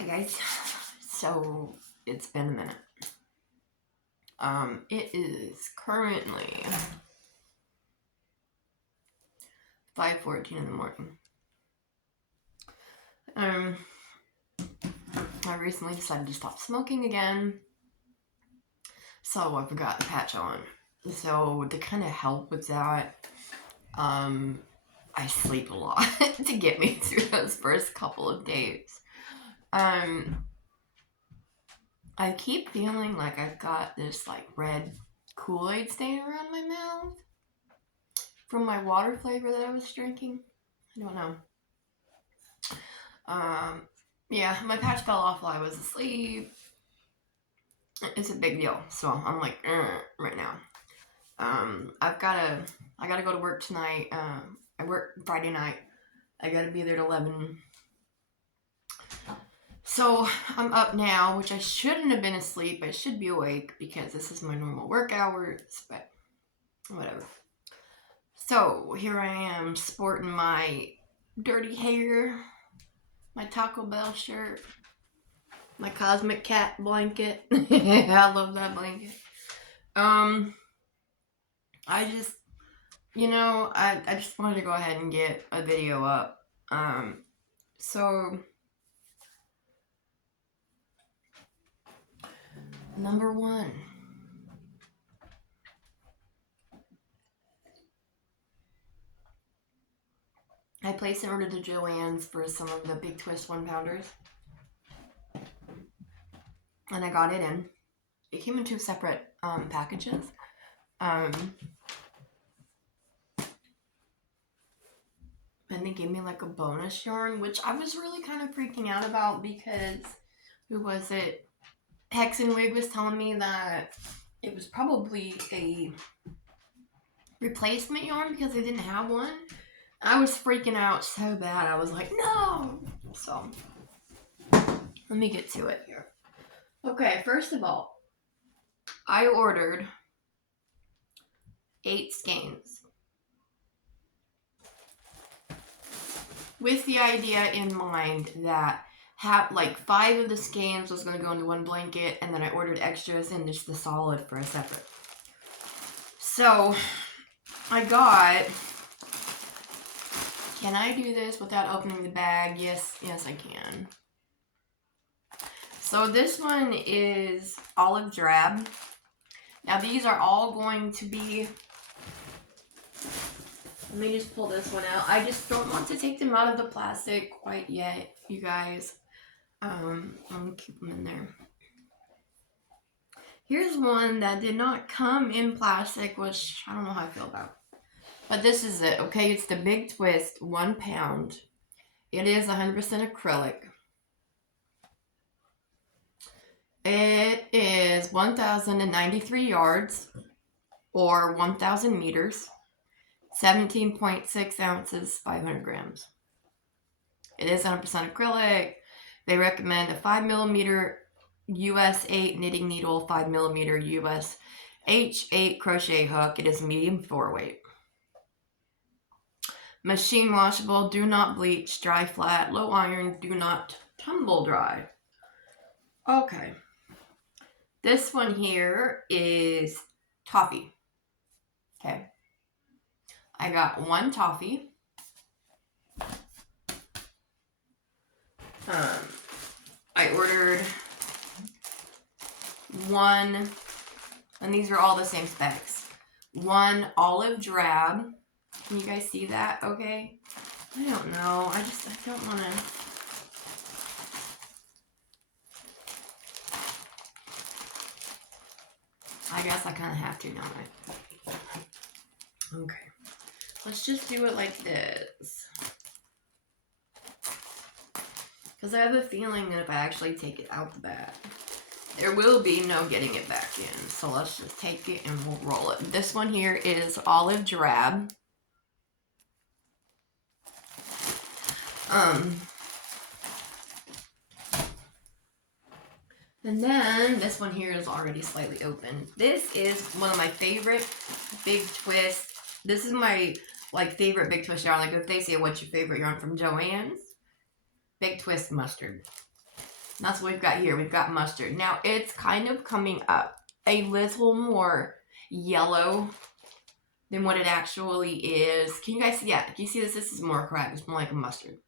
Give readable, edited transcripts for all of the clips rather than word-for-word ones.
Hi guys. So it's been a minute. It is currently 5:14 in the morning. I recently decided to stop smoking again, so I forgot the patch on. So to kind of help with that, I sleep a lot to get me through those first couple of days. I keep feeling like I've got this like red Kool-Aid stain around my mouth from my water flavor that I was drinking. I don't know. Yeah, my patch fell off while I was asleep. It's a big deal, so I'm like right now. I gotta go to work tonight. I work Friday night. I gotta be there at 11. So I'm up now, which I shouldn't have been asleep. I should be awake because this is my normal work hours, but whatever. So here I am sporting my dirty hair, my Taco Bell shirt, my Cosmic Cat blanket. I love that blanket. I just, I just wanted to go ahead and get a video up. So number one. I placed an order to Joann's for some of the Big Twist 1-pounders. And I got it in. It came in 2 separate packages. And they gave me like a bonus yarn, which I was really kind of freaking out about because, who was it? Hex and Wig was telling me that it was probably a replacement yarn because they didn't have one. I was freaking out so bad. I was like, no! So, let me get to it here. Okay, first of all, I ordered 8 skeins with the idea in mind that 5 of the skeins was going to go into one blanket, and then I ordered extras and just the solid for a separate. So I got, can I do this without opening the bag? Yes I can. So this one is olive drab. Now these are all going to be, let me just pull this one out. I just don't want to take them out of the plastic quite yet, you guys. I'm gonna keep them in there. Here's one that did not come in plastic, which I don't know how I feel about. But this is it, okay? It's the Big Twist 1 pound. It is 100% acrylic. It is 1,093 yards, or 1,000 meters, 17.6 ounces, 500 grams. It is 100% acrylic. They recommend a 5mm US 8 knitting needle, 5mm US H8 crochet hook. It is medium 4-weight. Machine washable, do not bleach, dry flat, low iron, do not tumble dry. Okay. This one here is toffee. Okay. I got 1 toffee. I ordered 1, and these are all the same specs. 1 olive drab. Can you guys see that? Okay. I don't know. I don't want to. I guess I kind of have to, don't I? Okay. Let's just do it like this. Because I have a feeling that if I actually take it out the bag, there will be no getting it back in. So let's just take it and we'll roll it. This one here is olive drab. And then this one here is already slightly open. This is one of my favorite Big Twist. This is my favorite Big Twist yarn. Like if they say what's your favorite yarn from Joann's, Big Twist mustard. That's what we've got here. We've got mustard. Now, it's kind of coming up a little more yellow than what it actually is. Can you guys see? Yeah, can you see this? This is more correct. It's more like a mustard.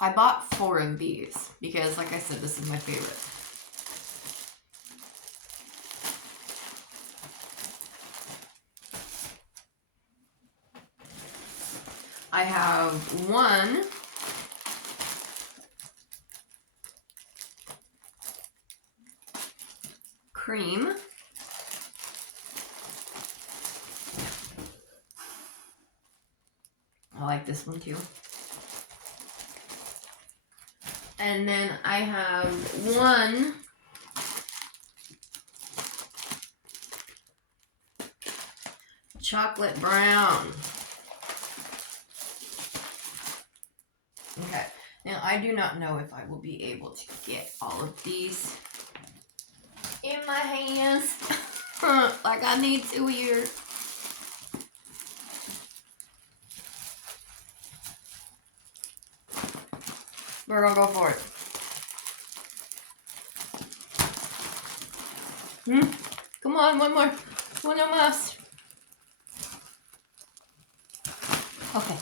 I bought 4 of these because, like I said, this is my favorite. I have 1 cream. I like this one too. And then I have 1 chocolate brown. Okay, now I do not know if I will be able to get all of these in my hands like I need to here. We're gonna go for it. Come on, one more mouse. Okay.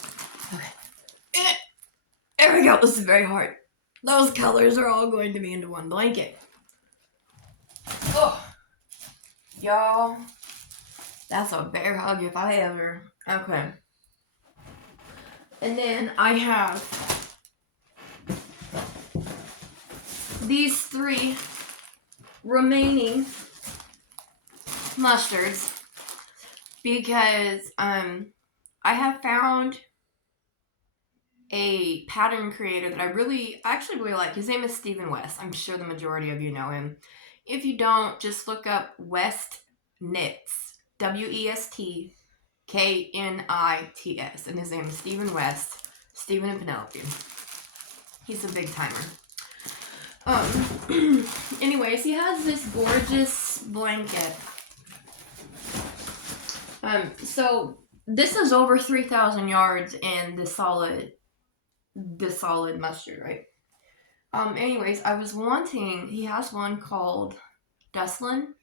There we go. This is very hard. Those colors are all going to be into one blanket. Oh, y'all, that's a bear hug if I ever. Okay. And then I have these 3 remaining mustards because I have found a pattern creator that I actually really like. His name is Stephen West. I'm sure the majority of you know him. If you don't, just look up West Knits. WESTKNITS. And his name is Stephen West. Stephen and Penelope. He's a big timer. Anyways, he has this gorgeous blanket. So this is over 3,000 yards in the solid mustard, right? Anyways, I was wanting, he has one called Duslin.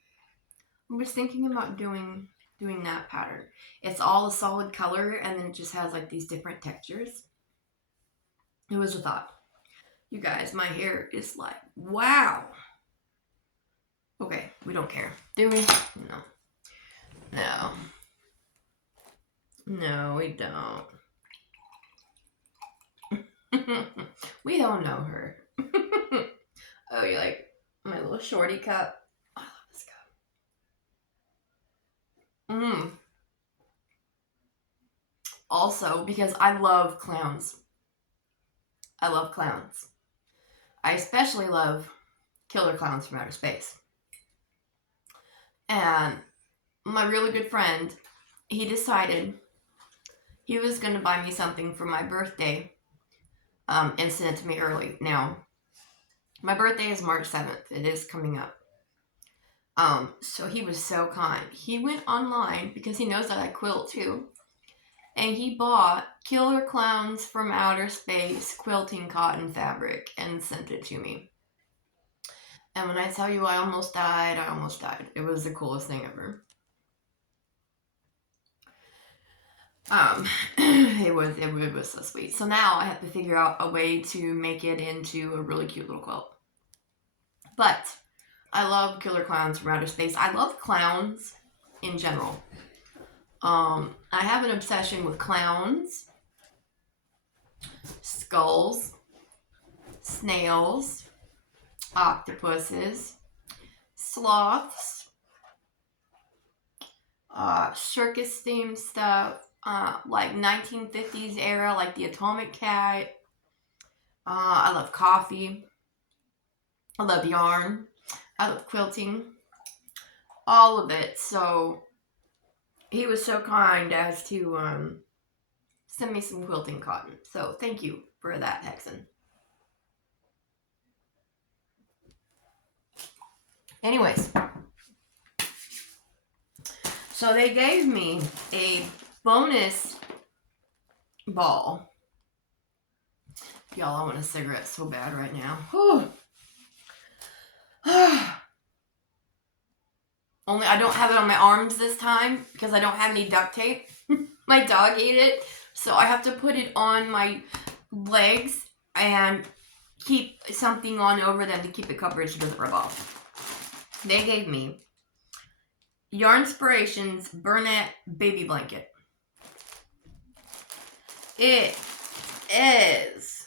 I was thinking about doing that pattern. It's all a solid color and then it just has like these different textures. It was a thought. You guys, my hair is like, wow. Okay, we don't care. Do we? No. No, we don't. We don't know her. Oh, you're like my little shorty cup. I love this cup. Also, because I love clowns. I especially love killer clowns from outer space. And my really good friend, he decided he was going to buy me something for my birthday and send it to me early. Now, my birthday is March 7th. It is coming up. So he was so kind. He went online because he knows that I quilt too. And he bought Killer Clowns from Outer Space quilting cotton fabric and sent it to me. And when I tell you I almost died. It was the coolest thing ever. It was so sweet. So now I have to figure out a way to make it into a really cute little quilt. But I love Killer Clowns from Outer Space. I love clowns in general. I have an obsession with clowns, skulls, snails, octopuses, sloths, circus themed stuff, like 1950s era, like the Atomic Cat. I love coffee. I love yarn. I love quilting. All of it. So he was so kind as to send me some quilting cotton. So thank you for that, Hexen. Anyways, so they gave me a bonus ball Y'all, I want a cigarette so bad right now. Whew. Only I don't have it on my arms this time because I don't have any duct tape. My dog ate it, so I have to put it on my legs and keep something on over them to keep it covered so it doesn't rub off. They gave me Yarnspirations Burnett Baby Blanket. It is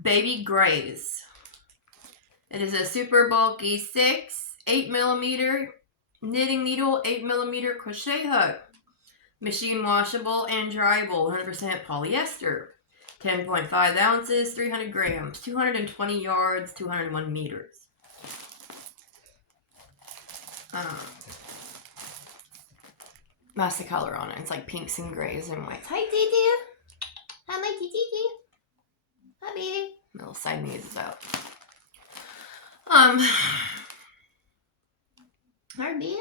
baby grays. It is a super bulky 8mm knitting needle, 8mm crochet hook. Machine washable and dryable, 100% polyester. 10.5 ounces, 300 grams, 220 yards, 201 meters. That's the color on it. It's like pinks and grays and whites. Hi, Dee. Hi, my Dee. Hi, baby. My little side knees is out. Hi, baby.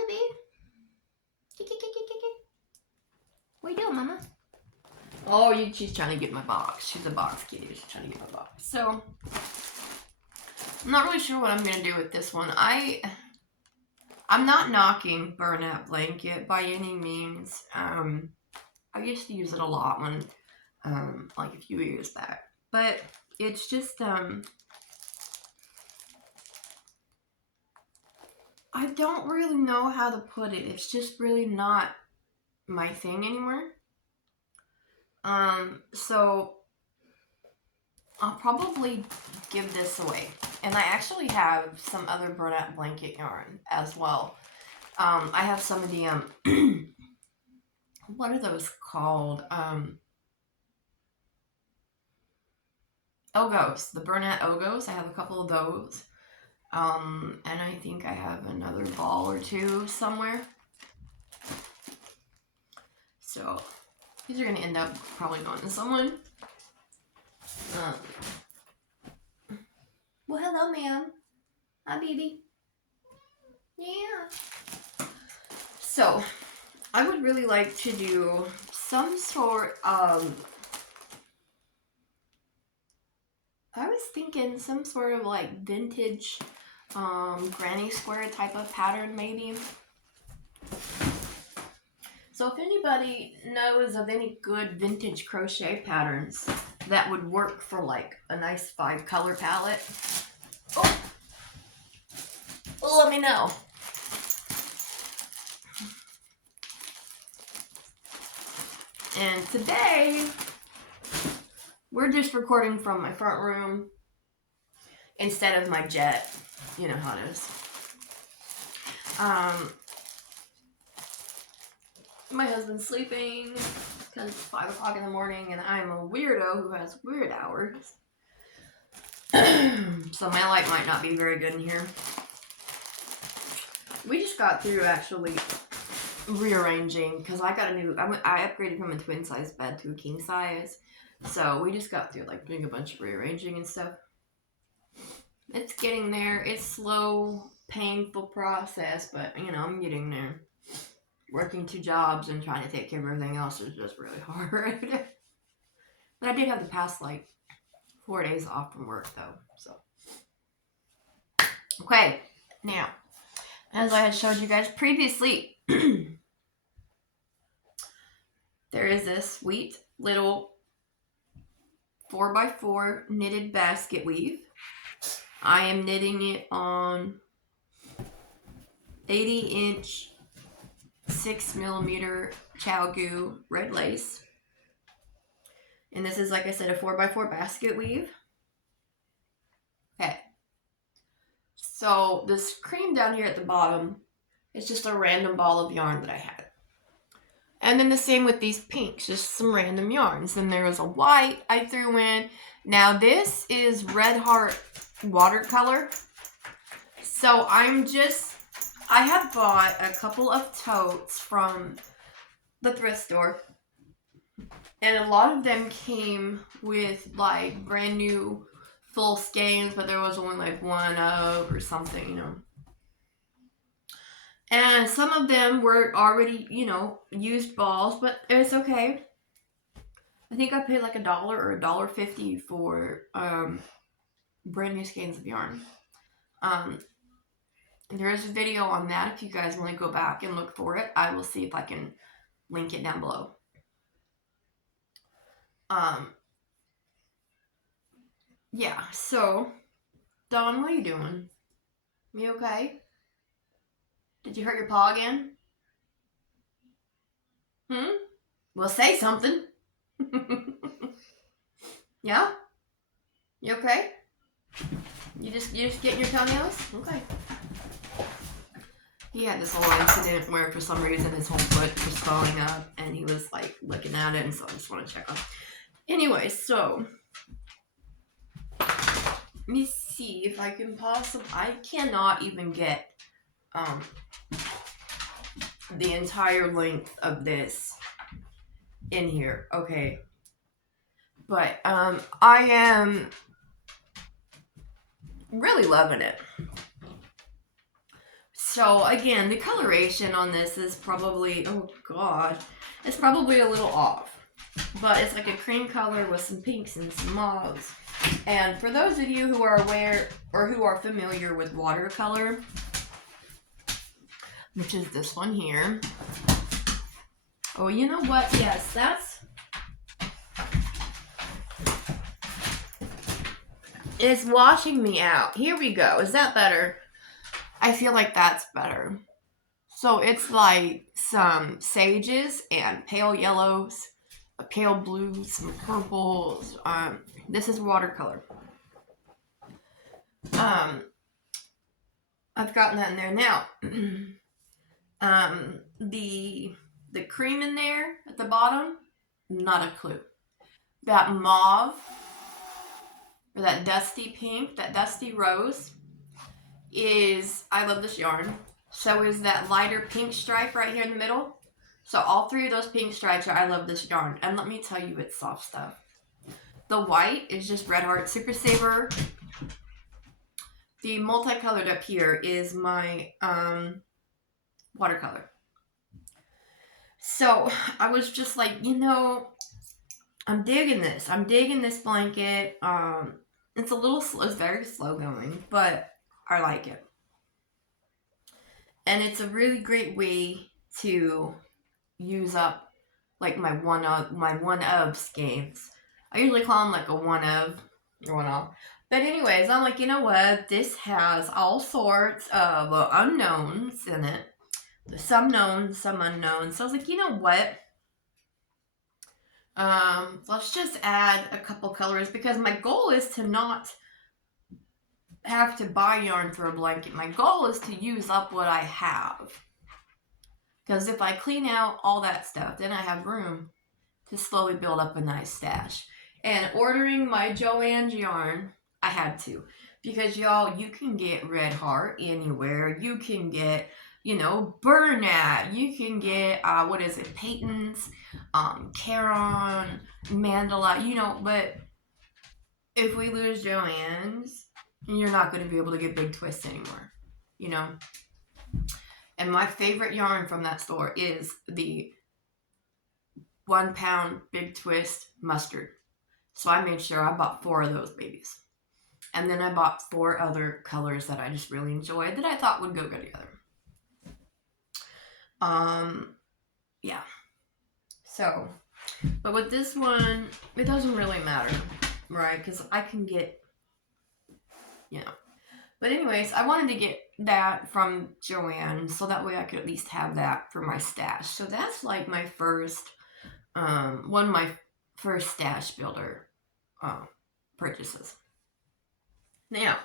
What are you doing, Mama? Oh, she's trying to get my box. She's a box kitty. She's trying to get my box. So, I'm not really sure what I'm going to do with this one. I'm not knocking Burnett Blanket by any means. I used to use it a lot when, like a few years back. But it's just, I don't really know how to put it. It's just really not my thing anymore. So I'll probably give this away. And I actually have some other Burnett blanket yarn as well. I have some of the, what are those called? Ogos, the Burnett Ogos. I have a couple of those. And I think I have another ball or two somewhere. So these are going to end up probably going to someone. Well, hello, ma'am. Hi, baby. Yeah. So, I would really like to do some sort of, I was thinking some sort of like vintage granny square type of pattern maybe. So if anybody knows of any good vintage crochet patterns that would work for like a nice 5-color palette, let me know. And today, we're just recording from my front room instead of my jet. You know how it is. My husband's sleeping because it's 5 o'clock in the morning and I'm a weirdo who has weird hours. So my light might not be very good in here. We just got through actually rearranging because I got I upgraded from a twin size bed to a king size. So we just got through like doing a bunch of rearranging and stuff. It's getting there. It's slow, painful process, but you know, I'm getting there. Working 2 jobs and trying to take care of everything else is just really hard. But I did have the past like 4 days off from work though, so. Okay, now, as I had showed you guys previously, there is this sweet little 4x4 knitted basket weave. I am knitting it on 80-inch 6mm Chelle red lace. And this is, like I said, a 4x4 basket weave. Okay. So this cream down here at the bottom is just a random ball of yarn that I had. And then the same with these pinks, just some random yarns. Then there was a white I threw in. Now this is Red Heart watercolor. So I have bought a couple of totes from the thrift store. And a lot of them came with like brand new full skeins, but there was only like one of or something, you know. And some of them were already, you know, used balls, but it's okay. I think I paid like $1 or $1.50 for brand new skeins of yarn. There is a video on that if you guys want to go back and look for it. I will see if I can link it down below. Yeah, so Dawn, what are you doing? You okay? Did you hurt your paw again? Well, say something. Yeah? You okay? You just getting your toenails? Okay. He had this whole incident where for some reason his whole foot was swelling up and he was like looking at it, and so I just want to check on. Anyway, so let me see if I can possibly. I cannot even get the entire length of this in here. Okay. But I am really loving it. So again, the coloration on this is probably, oh god, it's probably a little off. But it's like a cream color with some pinks and some mauves. And for those of you who are aware or who are familiar with watercolor, which is this one here. Oh, you know what? Yes, it's washing me out. Here we go. Is that better? I feel like that's better. So it's like some sages and pale yellows, a pale blue, some purples. This is watercolor. I've gotten that in there now. The cream in there at the bottom, not a clue. That mauve, or that dusty pink, that dusty rose, is, I love this yarn. So is that lighter pink stripe right here in the middle. So all three of those pink stripes are, I love this yarn. And let me tell you, it's soft stuff. The white is just Red Heart Super Saver. The multicolored up here is my watercolor. So I was just like, you know, I'm digging this. I'm digging this blanket. It's a little slow, it's very slow going, but I like it. And it's a really great way to use up like my one of skeins. I usually call them like a one of or one off. But anyways, I'm like, you know what? This has all sorts of unknowns in it. Some known, some unknown. So I was like, you know what? Let's just add a couple colors because my goal is to not have to buy yarn for a blanket. My goal is to use up what I have. Because if I clean out all that stuff, then I have room to slowly build up a nice stash. And ordering my Joann's yarn, I had to. Because y'all, you can get Red Heart anywhere. You can get, you know, Bernat. You can get, Peyton's, Caron, Mandala, you know, but if we lose Joann's, you're not going to be able to get Big Twist anymore, you know. And my favorite yarn from that store is the 1 pound Big Twist mustard. So I made sure I bought 4 of those babies. And then I bought 4 other colors that I just really enjoyed that I thought would go good together. Yeah. So, but with this one, it doesn't really matter, right? Because I can get, you know. But anyways, I wanted to get that from Joann, so that way I could at least have that for my stash. So that's like my first, one of my first stash builder purchases. Now,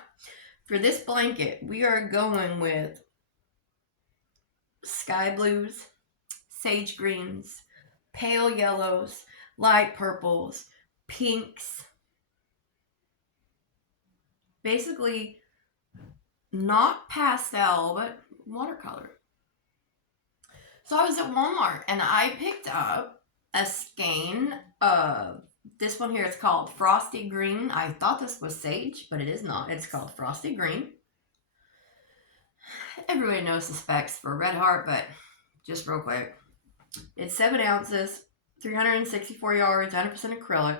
for this blanket, we are going with sky blues, sage greens, pale yellows, light purples, pinks. Basically, not pastel, but watercolor. So I was at Walmart and I picked up a skein of this one here. It's called Frosty Green. I thought this was sage, but it is not. It's called Frosty Green. Everybody knows the specs for Red Heart, but just real quick. It's 7 ounces. 364 yards, 100% acrylic.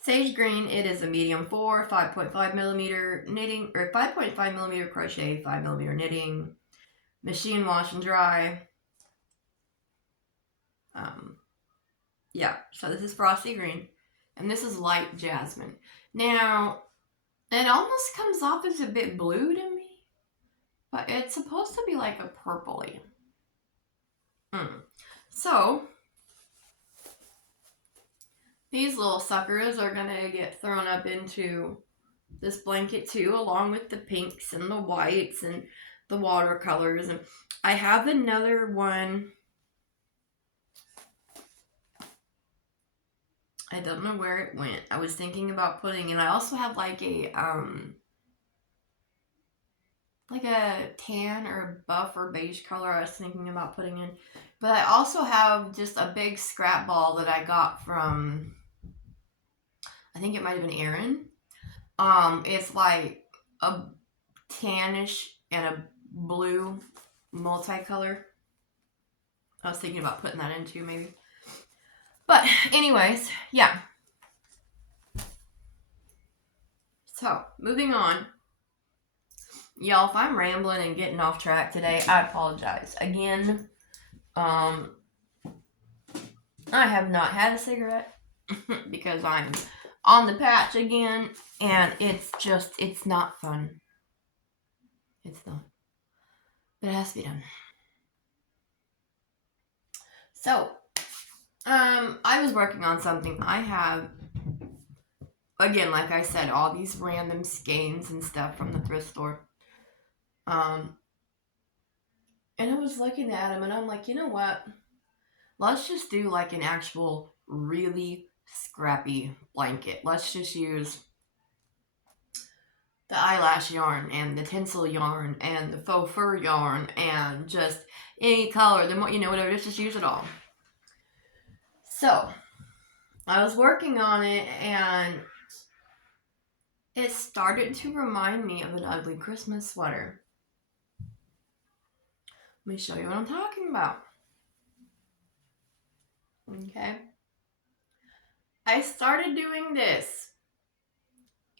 Sage green, it is a medium 4, 5.5 millimeter knitting, or 5.5 millimeter crochet, 5 millimeter knitting, machine wash and dry. Yeah, so this is frosty green, and this is light jasmine. Now, it almost comes off as a bit blue to me, but it's supposed to be like a purpley. So, these little suckers are going to get thrown up into this blanket too, along with the pinks and the whites and the watercolors. And I have another one. I don't know where it went. I was thinking about putting, and I also have like a tan or a buff or beige color I was thinking about putting in. But I also have just a big scrap ball that I got from, I think it might have been Erin. It's like a tannish and a blue multicolor. I was thinking about putting that into maybe. But anyways, yeah. So, moving on. Y'all, if I'm rambling and getting off track today, I apologize. Again, I have not had a cigarette because I'm on the patch again, and it's not fun. It's not. But it has to be done. So, I was working on something. I have, again, like I said, all these random skeins and stuff from the thrift store. And I was looking at them, and I'm like, you know what? Let's just do like an actual really scrappy blanket. Let's just use the eyelash yarn and the tinsel yarn and the faux fur yarn and just any color, the more, whatever, just use it all. So, I was working on it, and it started to remind me of an ugly Christmas sweater. Let me show you what I'm talking about. Okay. I started doing this,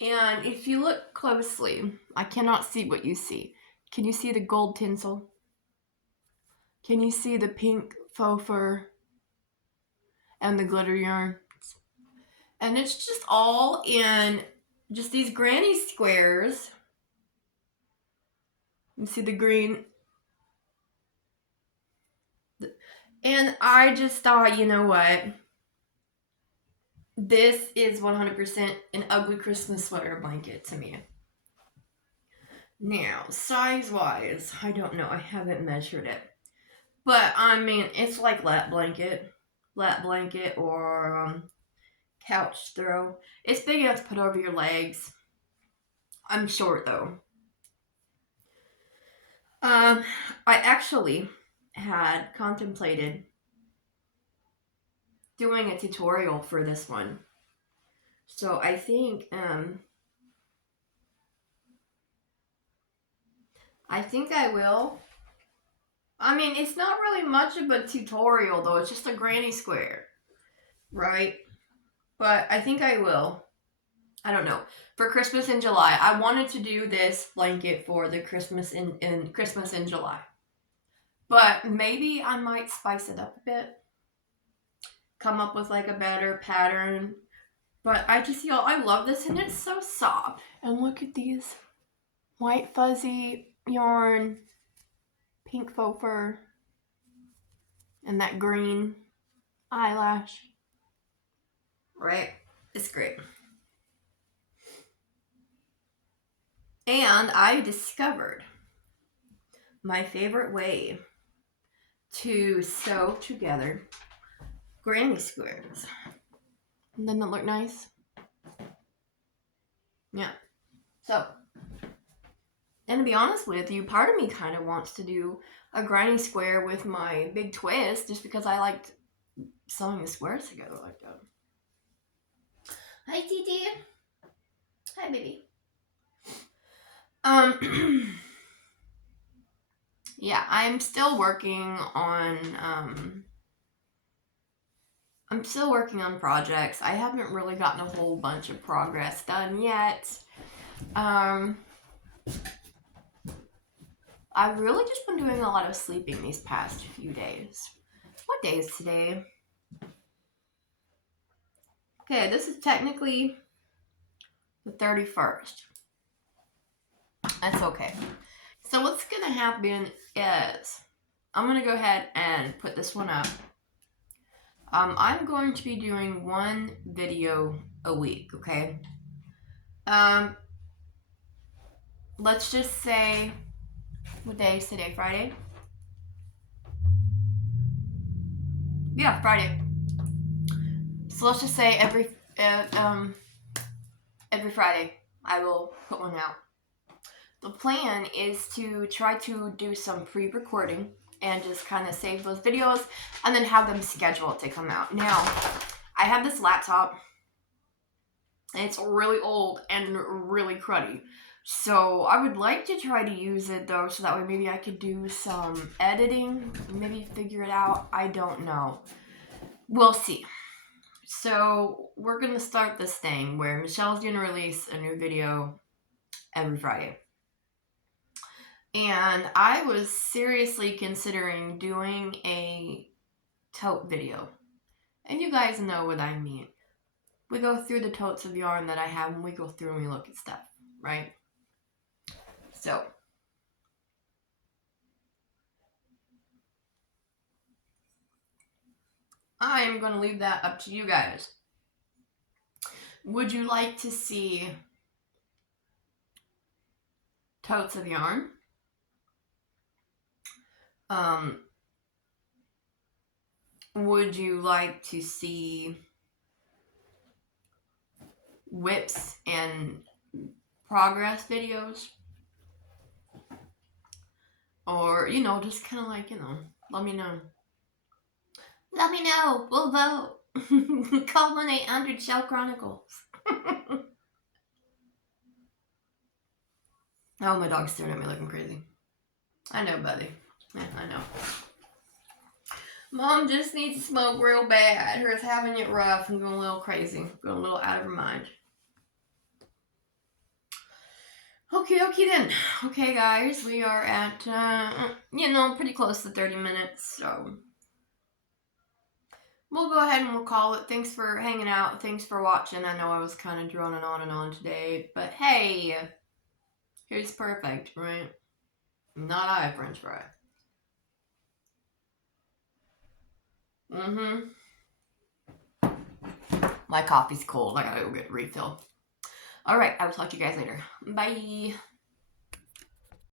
and if you look closely, I cannot see what you see. Can you see the gold tinsel? Can you see the pink faux fur and the glitter yarn? And it's just all in just these granny squares. You see the green? And I just thought, you know what? This is 100% an ugly Christmas sweater blanket to me. Now, size-wise, I don't know. I haven't measured it. But, I mean, it's like lap blanket or couch throw. It's big enough to put over your legs. I'm short, though. I actually had contemplated doing a tutorial for this one. So I think I will. I mean, it's not really much of a tutorial though. It's just a granny square, right? But I think I will. I don't know. For Christmas in July, I wanted to do this blanket for the Christmas in Christmas in July. But maybe I might spice it up a bit. Come up with like a better pattern. But I love this, and it's so soft. And look at these white fuzzy yarn, pink faux fur, and that green eyelash. Right? It's great. And I discovered my favorite way to sew together granny squares. Doesn't that look nice? Yeah. So, and to be honest with you, part of me kind of wants to do a granny square with my big twist, just because I liked sewing the squares together like that. Hi, TT. Hi, baby. yeah, I'm still working on projects. I haven't really gotten a whole bunch of progress done yet. I've really just been doing a lot of sleeping these past few days. What day is today? Okay, this is technically the 31st. That's okay. So what's gonna happen is I'm gonna go ahead and put this one up. I'm going to be doing one video a week, okay? Let's just say, what day is today? Friday? Yeah, Friday. So let's just say every Friday I will put one out. The plan is to try to do some pre-recording and just kind of save those videos and then have them scheduled to come out. Now, I have this laptop and it's really old and really cruddy. So I would like to try to use it though, so that way maybe I could do some editing, maybe figure it out. I don't know. We'll see. So we're gonna start this thing where Michelle's gonna release a new video every Friday. And I was seriously considering doing a tote video. And you guys know what I mean. We go through the totes of yarn that I have and we go through and we look at stuff, right? So, I'm going to leave that up to you guys. Would you like to see totes of yarn? Would you like to see whips and progress videos? Or, just kind of like, let me know. Let me know. We'll vote. Call 1-800-CHELLE-CHRONICLES. Oh, my dog's staring at me looking crazy. I know, buddy. Yeah, I know. Mom just needs to smoke real bad. Her's having it rough and going a little crazy. Going a little out of her mind. Okay then. Okay, guys. We are at, pretty close to 30 minutes, so we'll go ahead and we'll call it. Thanks for hanging out. Thanks for watching. I know I was kind of droning on and on today, but hey, here's perfect, right? Not I, French fry. My coffee's cold. I gotta go get a refill. Alright, I will talk to you guys later. Bye.